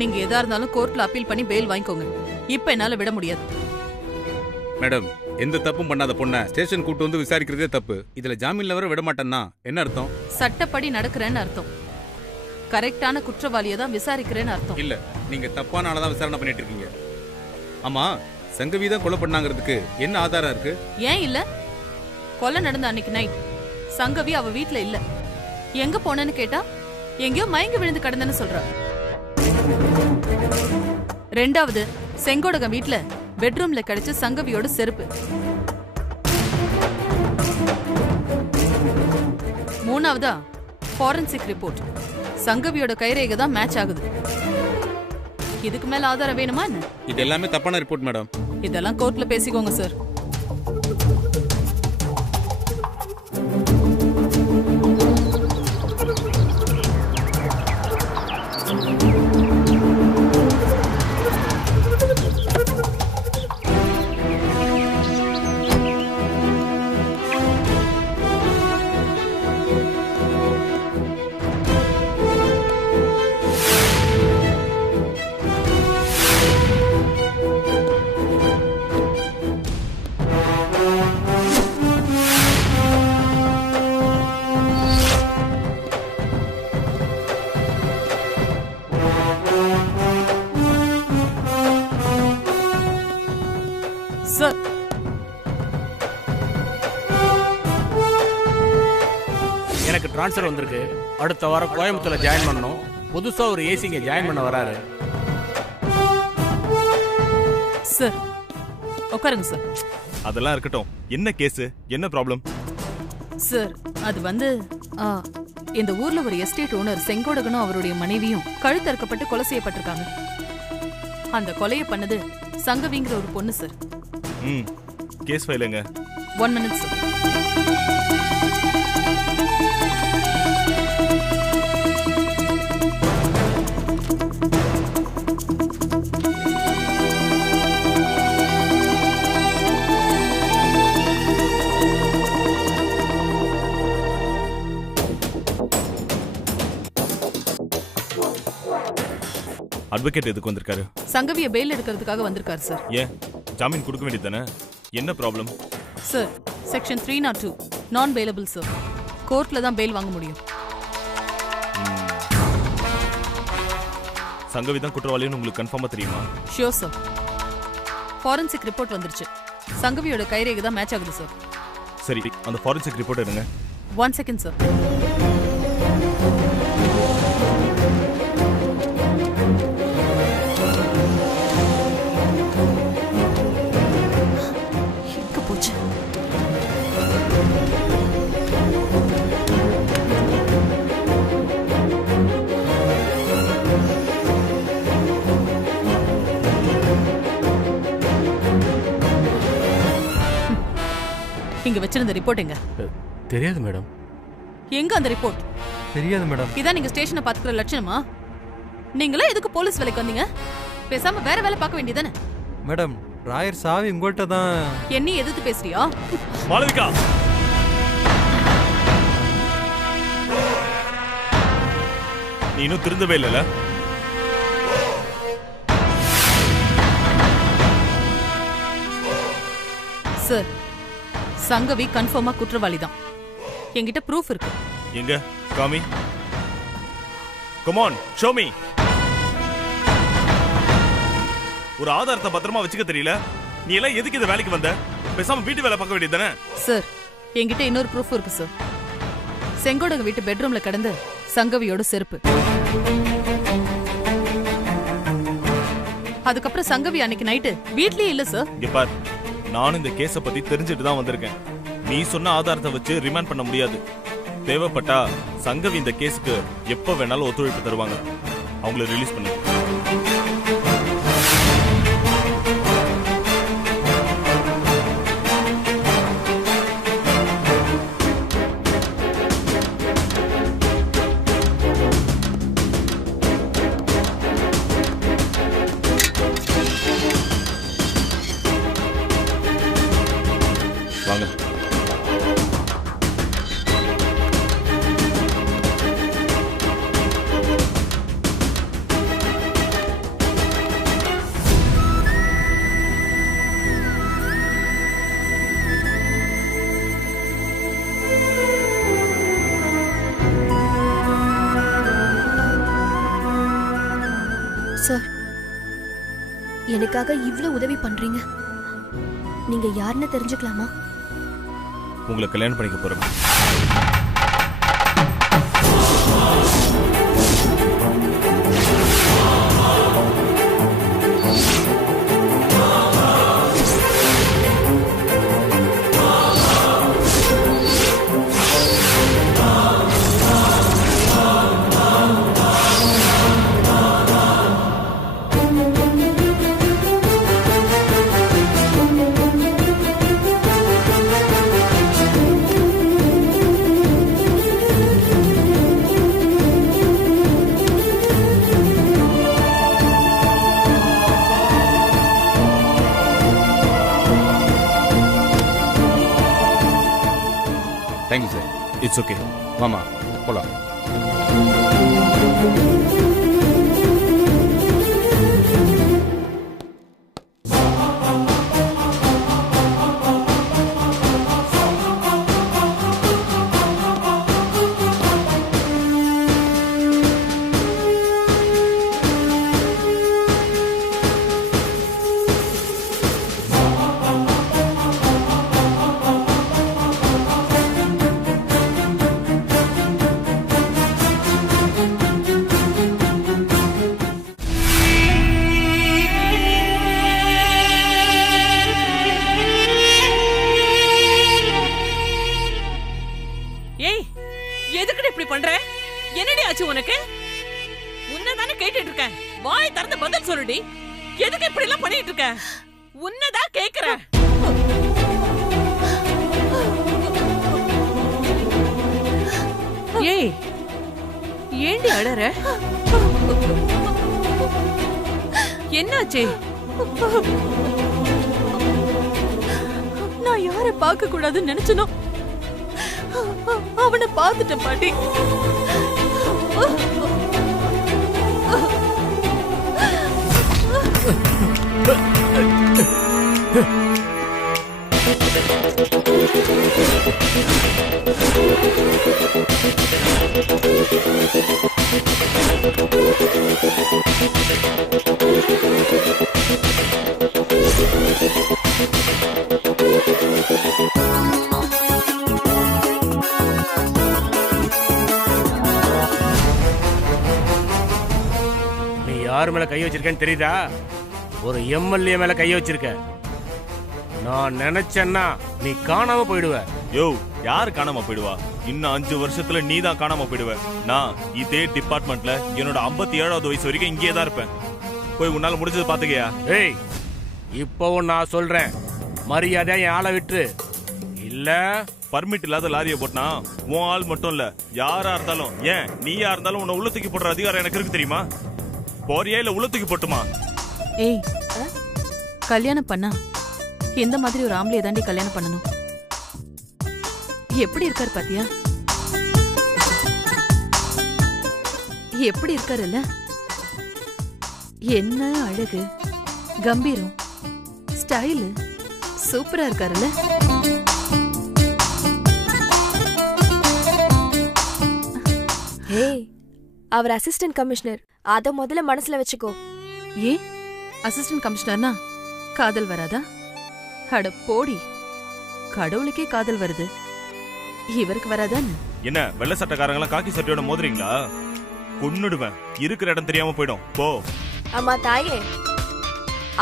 நீங்க எதா இருந்தாலும் கோர்ட்ல அப்பீல் பண்ணி பெயில் வாங்கிக்கோங்க. இப்ப என்னால விட முடியாது. மேடம், எந்த தப்பும் பண்ணாத பொண்ண ஸ்டேஷன் கூட்டு வந்து விசாரிக்கிறதே தப்பு. இதுல ஜாமீன்ல வர விட மாட்டேன்னா என்ன அர்த்தம்? சட்டப்படி நடக்கிறேன்னு அர்த்தம். கரெக்டான குற்றவாளியை தான் விசாரிக்கிறேன்னு அர்த்தம். இல்ல, நீங்க தப்பான ஆளதான் விசாரணை பண்ணிட்டு இருக்கீங்க. ஆமா, சங்கவி தான் கொலை பண்ணாங்கிறதுக்கு என்ன ஆதாரம் இருக்கு? ஏன் இல்ல? கொலை நடந்த அன்னைக்கு நைட் சங்கவி அவ வீட்ல இல்ல. எங்க போனேன்னு கேட்டா எங்கேயோ மயங்கி விழுந்து கிடந்தேன்னு சொல்றா. ரெண்டாவது, செங்கோடகம் வீட்ல பெட்ரூம்ல கிடைச்ச சங்கவியோட செருப்பு. மூணாவதா, ஃபாரன்சிக் ரிப்போர்ட் சங்கவியோட கைரேகை தான் மேட்ச் ஆகுது. இதுக்கு மேல ஆதாரம் வேணுமா என்ன? இது எல்லாமே தப்பான ரிப்போர்ட் மேடம். இதெல்லாம் கோர்ட்ல பேசிக்கோங்க சார். சார், எனக்கு ட்ரான்ஸ்ஃபர் வந்திருக்கு. அடுத்த வாரம் கோயம்புத்தூர்ல ஜாயின் பண்ணணும். புதுசா ஒரு ஏசிங்க ஜாயின் பண்ண வராரு. சார் உட்காருங்க சார். அதெல்லாம் இருக்கட்டும். என்ன கேஸ், என்ன ப்ராப்ளம்? சார், அது வந்து இந்த ஊர்ல ஒரு எஸ்டேட் ஓனர் செங்கோடகனும் அவருடைய மனைவியும் கழுத்தறுக்கப்பட்டு கொலை செய்யப்பட்டிருக்காங்க. அந்த கொலையை பண்ணது சங்கவிங்கிற ஒரு பொண்ணு சார். கேஸ் ஃபைலுங்க. 1 minute சார். அட்வொகேட் எதுக்கு வந்திருக்காரு? சங்கவியை பெயில் எடுக்கிறதுக்காக வந்திருக்காரு சார். ஏன் ஜாமீன் கொடுக்க வேண்டியதானே? என்ன ப்ராப்ளம்? சார், செக்ஷன் 302 நான் பெயிலபிள் சார். கோர்ட்ல தான் பெயில் வாங்க முடியும். சங்கவி தான் குற்றவாளின்னு உங்களுக்கு கன்ஃபார்மா தெரியுமா? Sure sir. ஃபாரன்சிக் ரிப்போர்ட் வந்துருச்சு. சங்கவியோட கைரேகை தான் மேட்ச் ஆகுது சார். சரி, அந்த ஃபாரன்சிக் ரிப்போர்ட் எடுங்க. 1 second சார். எங்க போச்சு? இங்க வச்சிருந்த ரிப்போர்ட் எங்க? தெரியாது மேடம். எங்க அந்த ரிப்போர்ட்? தெரியாது மேடம். இதான் நீங்க ஸ்டேஷனை பாத்துக்கிற லட்சணமா? நீங்களா எதுக்கு போலீஸ் வேலைக்கு வந்தீங்க? பேசாம வேற வேலை பார்க்க வேண்டியதானே? மேடம், ராயர் சாவி உங்கள்கிட்ட தான். என்னை எதிர்த்து பேசுறியா? மாளவிகா, நீ இன்னும் திருந்தவே இல்லைல்ல? சார், சங்கவி கன்ஃபார்மா குற்றவாளி தான். என்கிட்ட ப்ரூஃப் இருக்கு. எங்க காமி. Come on, show me. ஒரு ஆதாரத்தை பத்திரமா வச்சுக்க தெரியல. நீ எல்லாம் எதுக்கு இந்த வேலைக்கு வந்த? பேசாம வீட்டு வேலை பார்க்க வேண்டியதானே? சார், என்கிட்ட இன்னொரு ப்ரூஃப் இருக்கு சார். செங்கோடக வீட்டு பெட்ரூம்ல கிடந்து சங்கவியோட செருப்பு. அதுக்கப்புறம் சங்கவி அன்னைக்கு நைட்டு வீட்லயே இல்ல சார். இங்க பார், நானும் இந்த கேஸ பத்தி தெரிஞ்சுட்டு தான் வந்திருக்கேன். நீ சொன்ன ஆதாரத்தை வச்சு ரிமாண்ட் பண்ண முடியாது. தேவைப்பட்டா சங்கவி இந்த கேஸுக்கு எப்ப வேணாலும் ஒத்துழைப்பு தருவாங்க. அவங்கள ரிலீஸ் பண்ணு. வாங்க. எனக்காக இவ்ளோ உதவி பண்றீங்க. நீங்க யாருன்னு தெரிஞ்சுக்கலாமா? உங்களை கல்யாணம் பண்ணிக்க போறேன். Thank you sir. It's okay. மாமா போலாம். எதுக்கு இப்படி பண்ற? என்னடி ஆச்சு உனக்கு? உன்னதானே கேட்டுட்டு இருக்கேன். வாய் திறந்து பதில் சொல்லுடி. எதுக்கு இப்படி எல்லாம் பண்ணிட்டு இருக்க? உன்னதான் கேக்குறேன். ஏய், ஏண்டி அழற? என்னாச்சு? நான் யாரை பார்க்க கூடாதுன்னு நினைச்சனோ அவனை பார்த்துட்டேன் பாட்டி. நீ யார் மேல கை வச்சிருக்கேன்னு தெரியுதா? ஒரு எம்எல்ஏ மேல கை வச்சிருக்க. நான் நினைச்சேன்னா நீ காணாம போயிடுவ. யோ, யாரு காணாம போயிடுவா? இன்னும் 5 வருஷத்துல நீ தான் காணாம போயிடுவ. நான் இதே டிபார்ட்மெண்ட்ல என்னோட 57வது வயசு வரைக்கும் இங்கே தான் இருப்பேன். போய் உன்னால முடிஞ்சது பாத்துக்கியா? ஏய், இப்பவும் நான் சொல்றேன், மரியாதையா என் ஆளை விட்டுரு. இல்ல பர்மிட் இல்லாத லாரியை போட்டா உன் ஆள் மட்டும் இல்ல, யாரா இருந்தாலும், ஏன் நீயா இருந்தாலும் உன்னை உள்ள தூக்கி போடுற அதிகாரம் எனக்கு இருக்கு தெரியுமா? போறியா இல்ல உள்ள தூக்கி போட்டுமா? ஏய், கல்யாணம் பண்ணா எந்த மாதிரி ஒரு ஆம்பளைய தாண்டி கல்யாணம் பண்ணணும்? எப்படி இருக்காரு பாத்தியா? எப்படி இருக்காருல்ல? என்ன அழகு, கம்பீரம், ஸ்டைலு, சூப்பரா இருக்காருல்ல? ஏய், அவர் அசிஸ்டன்ட் கமிஷனர், அத முதல்ல மனசுல வச்சுக்கோ. ஏன் அசிஸ்டன்ட் கமிஷனர்னா காதல் வராதா? அட போடி, கடவுளுக்கே காதல் வருது, இவருக்கு வராதான்னு? என்ன வெள்ளை சட்டக்காரங்களாம் காக்கி சட்டையோட மோதுறீங்களா? கொன்னுடுவேன், இருக்கிற இடம் தெரியாம போயிடும். போ. அம்மா தாயே,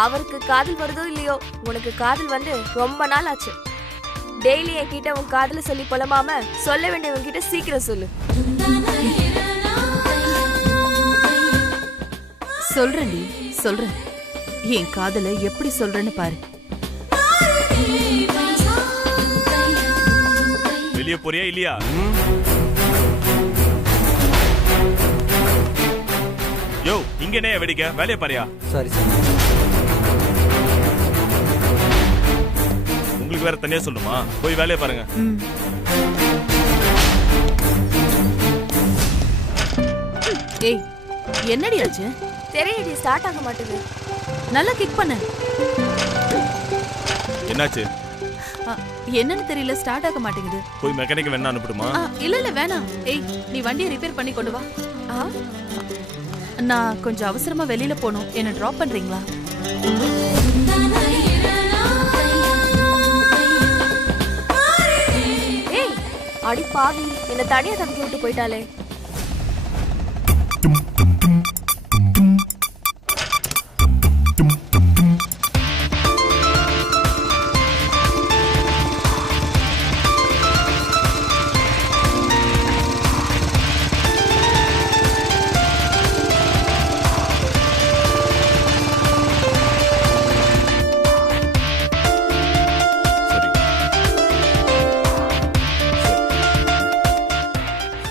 அவருக்கு காதல் வருதோ இல்லையோ, உனக்கு காதல் வந்து ரொம்ப நாள் ஆச்சு. டெய்லி என்கிட்ட உன் காதல சொல்லி புலமாம சொல்ல வேண்டியவங்க கிட்ட சீக்கிரம் சொல்லு. சொல்றேன்டி, சொல்றேன். என் காதல எப்படி சொல்றேன்னு பாரு. வெளியே போறியா இல்லையா? யோ, இங்க என்ன வெடிக்க? வேலையை பாரியா? Sorry sir. உங்களுக்கு வேற தனியா சொல்லுமா? போய் வேலையை பாருங்க. ஏய், என்னடி ஆச்சு? தெரியடி, ஸ்டார்ட் ஆக மாட்டேங்குது. நல்லா கிக் பண்ணு. என்னாச்சு? என்னன்னு தெரியல, ஸ்டார்ட் ஆக மாட்டேங்குது. போய் மெக்கானிக் வேணா அனுப்பிடுமா? இல்ல இல்ல வேணாம். ஏய், நீ வண்டியை ரிப்பேர் பண்ணி கொண்டு வா. நான் கொஞ்சம் அவசரமா வெளியில போகணும், என்ன டிராப் பண்றீங்களா? ஏய் அடி பாவி, என்ன தனியா தவிக்க விட்டு போயிட்டாளே.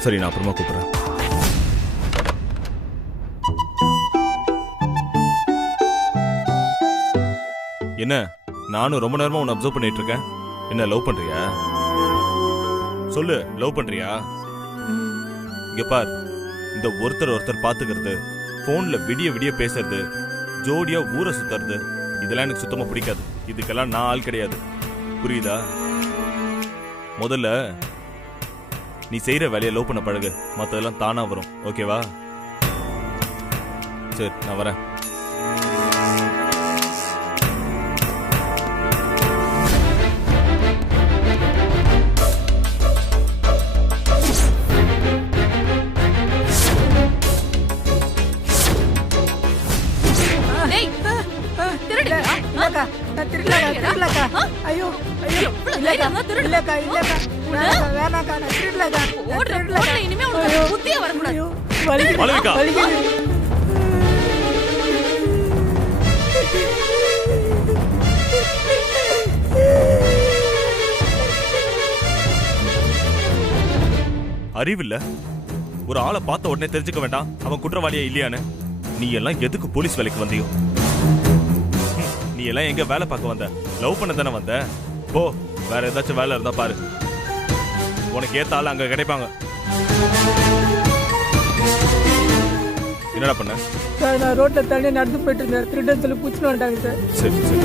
சரி, நான் அப்புறமா கூப்பிடுறேன். என்ன, நானும் ரொம்ப நேரமா உன்னை அப்சர்வ் பண்ணிட்டு இருக்கேன். என்ன, லவ் பண்றியா? சொல்லு, லவ் பண்றியா? இங்க பார், இந்த ஒருத்தர் பாத்துக்கிறது, போன்ல விடிய விடிய பேசுறது, ஜோடியா ஊரை சுத்துறது, இதெல்லாம் எனக்கு சுத்தமா பிடிக்காது. இதுக்கெல்லாம் நான் ஆள் கிடையாது, புரியுதா? முதல்ல நீ செய்யற வேலையை லவ் பண்ண பழகு, மத்ததெல்லாம் தானா வரும். ஓகேவா? சரி, நான் வரேன். அறிவில்ல, ஒரு ஆளை பார்த்த உடனே தெரிஞ்சுக்க வேண்டாம் அவன் குற்றவாளியா இல்லையான்னு. நீ எல்லாம் எதுக்கு போலீஸ் வேலைக்கு வந்தியோ? நீ எல்லாம் எங்க வேலை பார்க்க வந்த? லவ் பண்ண தானே வந்த? போ, வேற ஏதாச்சும் வேலை இருந்தா பாரு. உனக்கு ஏத்த ஆள் அங்க கிடைப்பாங்க. என்னடா பண்ண? சார், நான் ரோட்ல தனியா நடந்து போயிட்டு இருந்தேன். திருடன் சொல்லி பூச்சிட்டு வந்துட்டாங்க சார். சரி சரி.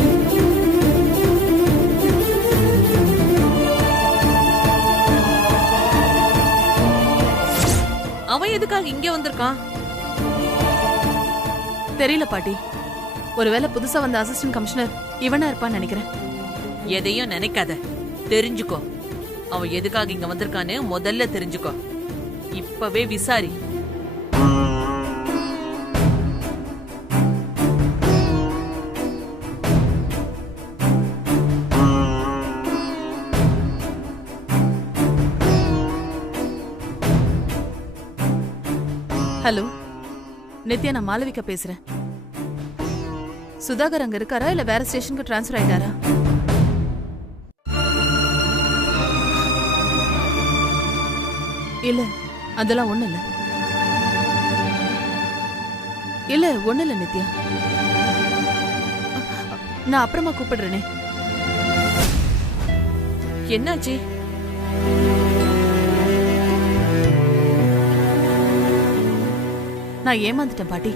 அவன் எதுக்காக இங்க வந்திருக்கான்? தெரியல பாட்டி. ஒருவேளை புதுசா வந்த அசிஸ்டன்ட் கமிஷனர் இவனா இருப்பான்னு நினைக்கிறேன். எதையும் நினைக்காத, தெரிஞ்சுக்கோ. அவன் எதுக்காக இங்க வந்திருக்கான்னு முதல்ல தெரிஞ்சுக்கோ. இப்பவே விசாரி. ஹலோ நித்யா, நான் மாளவிகா பேசுறேன். சுதாகர் அங்க இருக்காரா இல்ல வேற ஸ்டேஷனுக்கு டிரான்ஸ்ஃபர் ஆயிட்டாரா? இல்ல, அதெல்லாம் ஒண்ணு இல்ல. இல்ல, ஒண்ணு இல்ல நித்யா. நான் அப்புறமா கூப்பிடுறேனே. என்னாச்சு? நான் ஏமாந்துட்டேன் பாட்டி.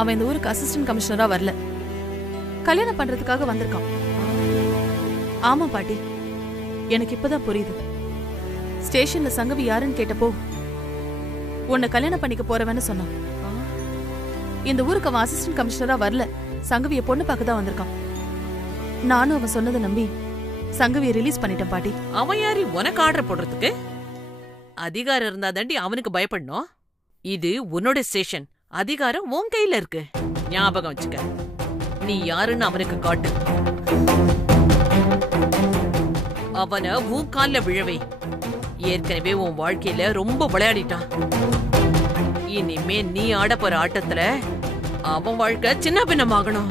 அவன் இந்த ஊருக்கு அசிஸ்டன்ட் கமிஷனரா வரல, கல்யாணம் பண்றதுக்காக வந்திருக்கான். ஆமா பாட்டி, எனக்கு இப்பதான் புரியுது. ஸ்டேஷன்ல சங்கவி யாருன்னு கேட்டப்போ உன்னை கல்யாணம் பண்ணிக்க போறவன்னு சொன்னான். இந்த ஊருக்கு அவன் அசிஸ்டன்ட் கமிஷனரா வரல, சங்கவிய பொண்ணு பார்க்க தான் வந்திருக்கான். நானும் அவன் சொன்னதை நம்பி சங்கவிய ரிலீஸ் பண்ணிட்டேன் பாட்டி. அவன் யாரு உனக்கு ஆர்டர் போடுறதுக்கு? அதிகாரம் இருந்தா தாண்டி அவனுக்கு பயப்படணும். இது உன்னோட ஸ்டேஷன், அதிகாரம் உன் கையில இருக்கு. ஞாபகம் வச்சுக்க. நீ யாருன்னு அவனுக்கு காட்டு. அவனை உன் கால்ல விழவை. ஏற்கனவே உன் வாழ்க்கையில ரொம்ப விளையாடிட்டான். இனிமே நீ ஆட போற ஆட்டத்துல அவன் வாழ்க்கை சின்ன பின்னமாகணும்.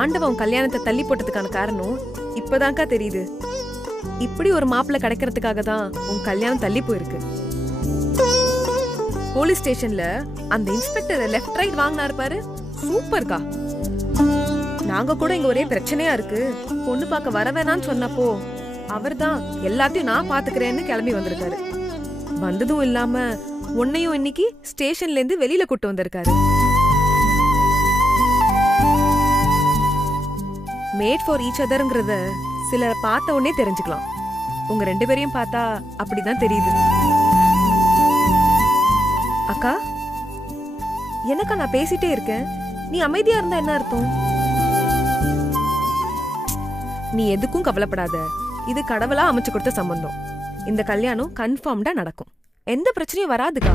ஆண்டவன் கல்யாணத்தை தள்ளி போட்டதுக்கான காரணம் இப்பதான்க்கா தெரியுது. இப்படி ஒரு மாப்பிள்ளை கிடைக்கிறதுக்காக தான் உன் கல்யாணம் தள்ளி போயிருக்கு. போலீஸ் ஸ்டேஷன்ல அந்த இன்ஸ்பெக்டர் லெஃப்ட் ரைட் வாங்கினாரு பாரு, சூப்பர்க்கா. நாங்க கூட இங்க ஒரே பிரச்சனையா இருக்கு, பொண்ணு பார்க்க வர வேணான்னு சொன்னப்போ அவர்தான் எல்லாத்தையும் நான் பாத்துக்கிறேன்னு கிளம்பி வந்திருக்காரு. வந்ததும் இல்லாம உன்னையும் இன்னைக்கு ஸ்டேஷன்ல இருந்து வெளியில கூட்டு வந்திருக்காரு. மேட் ஃபார் ஈச் அதர்ங்கிறத சில பார்த்த உடனே தெரிஞ்சுக்கலாம். உங்க 2 பேரையும் பார்த்தா அப்படிதான் தெரியுது. அக்கா, என்னக்கா நான் பேசிட்டே இருக்கேன், நீ அமைதியா இருந்தா என்ன அர்த்தம்? நீ எதுக்கும் கவலைப்படாத, இது கடவுளா அமைச்சு கொடுத்த சம்பந்தம். இந்த கல்யாணம் கன்ஃபார்ம்டா நடக்கும், எந்த பிரச்சனையும் வராதுக்கா.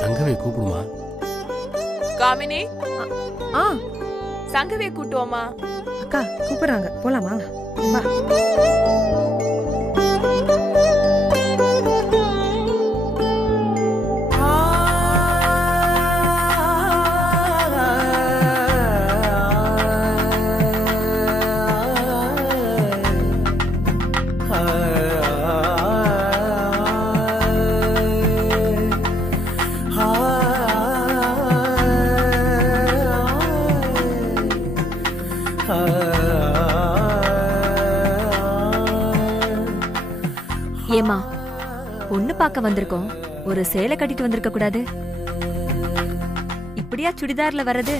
சங்கவை கூப்பிடுமா? காமினி, ஆ சங்கவே கூட்டுவோமா? அக்கா கூப்பிடுறாங்க, போலாமா? வா. ஏமா, பொண்ணு பார்க்க வந்திருக்கோம், ஒரு சேலை கட்டிட்டு வந்திருக்க கூடாது? இப்படியா சுடிதார்ல வர்றது?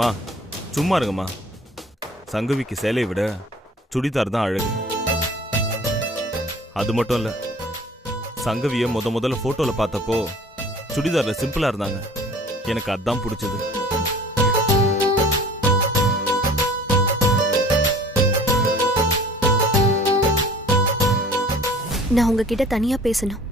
மா சும்மா இருங்கம்மா. சங்கவிக்கு சேலையை விட சுடிதார் தான் அழகு. அது மட்டும் இல்ல, சங்கவிய முதல்ல போட்டோல பார்த்தப்போ சுடிதார்ல சிம்பிளா இருந்தாங்க, எனக்கு அதான் பிடிச்சது. நான் உங்ககிட்ட தனியா பேசணும்.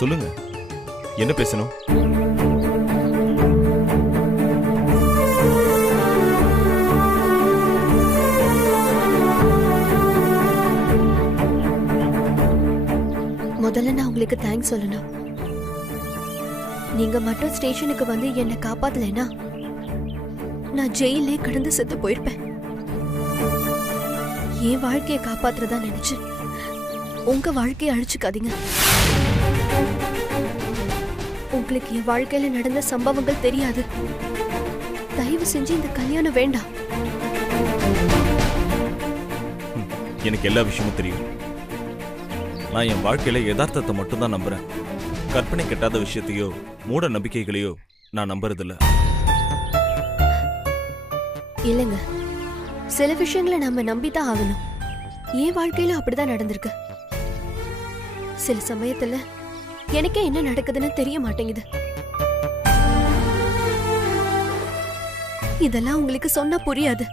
சொல்லுங்க, என்ன பேசணும்? முதல்ல நான் உங்களுக்கு தேங்க்ஸ் சொல்லணும். நீங்க மட்டும் ஸ்டேஷனுக்கு வந்து என்னை காப்பாத்தலைன்னா நான் ஜெயிலே கடந்து செத்து போயிருப்பேன். என் வாழ்க்கையை காப்பாத்துறதா நினைச்சு உங்க வாழ்க்கையை அழிச்சுக்காதீங்க. உங்களுக்கு என் வாழ்க்கையில நடந்த சம்பவங்கள் தெரியாது. தயவு செஞ்சு இந்த கல்யாணம் வேண்டாம். எனக்கு எல்லா விஷயமும் தெரியும். நான் என் வாழ்க்கையில யதார்த்தத்தை மட்டும்தான் நம்புறேன். கற்பனை கெட்டாத விஷயத்தையோ மூட நம்பிக்கைகளையோ நான் நம்புறதில்ல. இல்லைங்க, சில விஷயங்களை நம்ம நம்பிதான் ஆகணும். என் வாழ்க்கையில அப்படிதான் நடந்திருக்கு. சில சமயத்துல எனக்கே என்ன நடக்குதுன்னு தெரிய மாட்டேங்குது. இதெல்லாம் உங்களுக்கு சொன்னா புரியாது.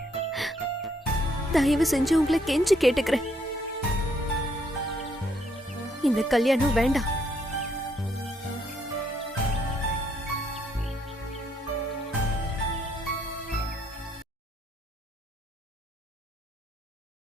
தயவு செஞ்சு உங்களை கெஞ்சி கேட்டுக்கிறேன், இந்த கல்யாணம் வேண்டாம்.